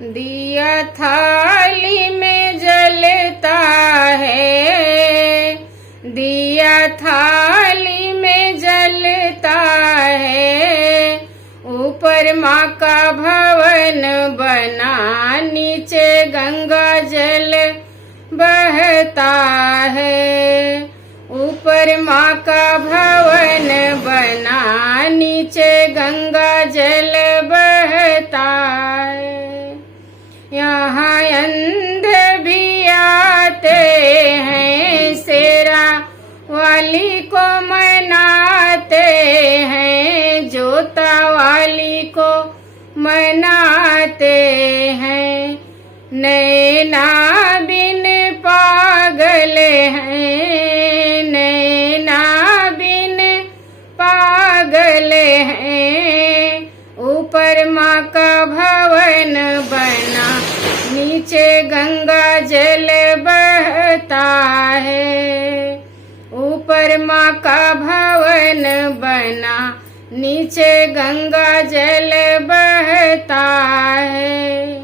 दिया थाली में जलता है, दिया थाली में जलता है। ऊपर माँ का भवन बना, नीचे गंगा जल बहता है। ऊपर माँ का भवन बना, नीचे गंगा जल बहता है। यहाँ अंध भी आते हैं, शेरा वाली को मनाते हैं, जोता वाली को मनाते हैं। नैना बिन पागल हैं, नैना बिन पागल हैं। ऊपर माँ का भवन बना, नीचे गंगा जल बहता है। ऊपर माँ का भवन बना, नीचे गंगा जल बहता है।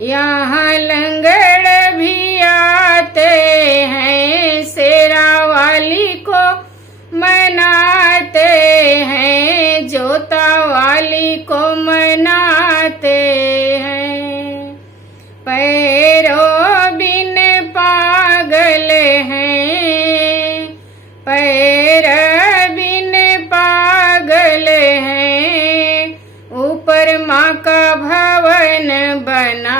यहाँ लंगड़ भी आते हैं, शेरा वाली को मनाते हैं, जोता वाली को मनाते हैं। पैरों बिन पागल हैं, पैर बिन पागल हैं। ऊपर माँ का भवन बना,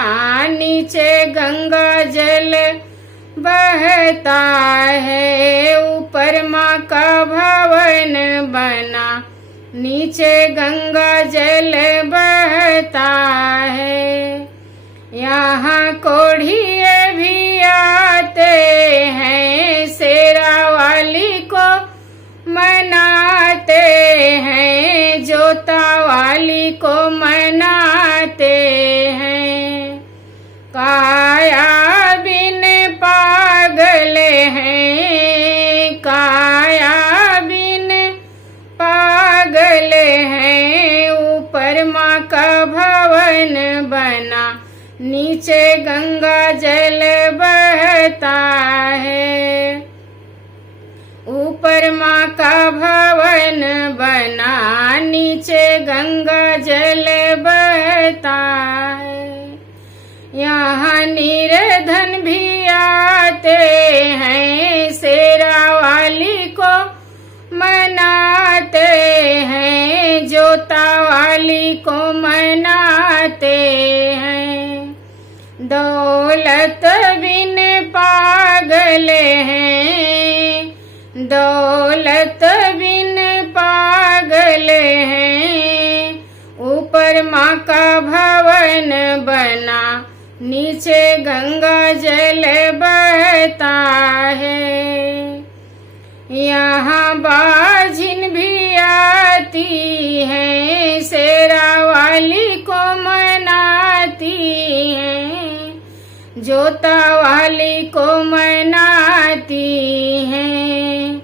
नीचे गंगा जल बहता है। ऊपर माँ का भवन बना, नीचे गंगा जल बहता है। यहाँ कोढ़िए भी आते हैं, शेरा वाली को मनाते हैं, जोता वाली को मनाते हैं। काया बिन पागल हैं, काया बिन पागल हैं। ऊपर माँ का भवन बना, नीचे गंगा जल बहता है। ऊपर माँ का भवन बना, नीचे गंगा जल बहता है। यहाँ निर्धन भी आते हैं, शेरा वाली को मनाते हैं, जोता वाली को मनाते हैं। दौलत बिन पागल हैं, दौलत बिन पागल हैं। ऊपर माँ का भवन बना, नीचे गंगा जल बहता है। यहाँ बाझिन भी आती हैं, शेरा वाली को मनाती हैं, जोता वाली को मनाती हैं।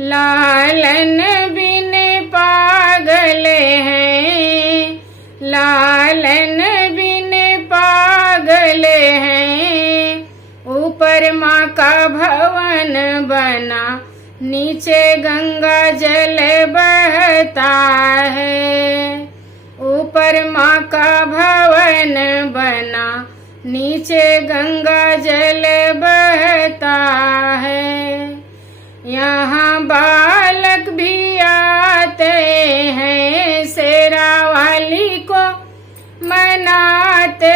लालन बिन पागल हैं, लालन बिन पागल हैं। ऊपर माँ का भवन बना, नीचे गंगा जल बहता है। ऊपर माँ का भवन बना, नीचे गंगा जल बहता है। यहाँ बालक भी आते हैं, शेरा वाली को मनाते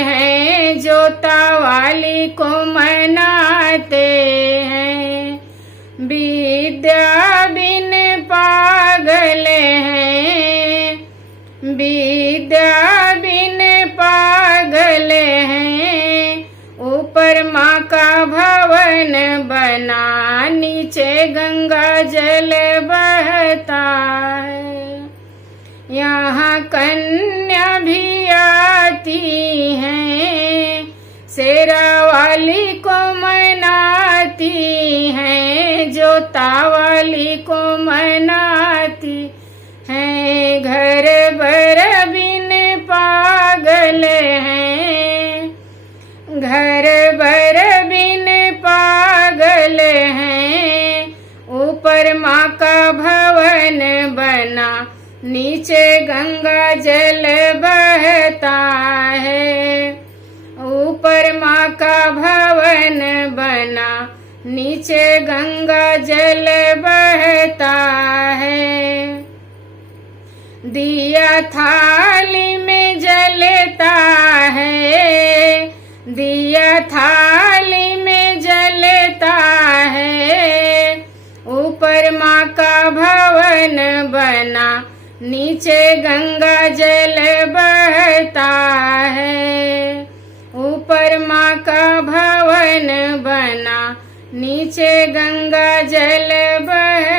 हैं, जोता वाली को मनाते हैं। विद्या बिन पागल हैं, विद्या बिन पागल हैं। ऊपर माँ का भवन बना, नीचे गंगा जल बहता है। यहाँ कन्या भी आती हैं, शेरा वाली को मनाती हैं, जोता वाली को मनाती हैं। घर बर बिन पागल हैं, नीचे गंगा जल बहता है। ऊपर माँ का भवन बना, नीचे गंगा जल बहता है। दिया थाली में जलता है, दिया थाली में जलता है। ऊपर माँ का भवन बना, नीचे गंगा जल बहता है। ऊपर माँ का भवन बना, नीचे गंगा जल बहता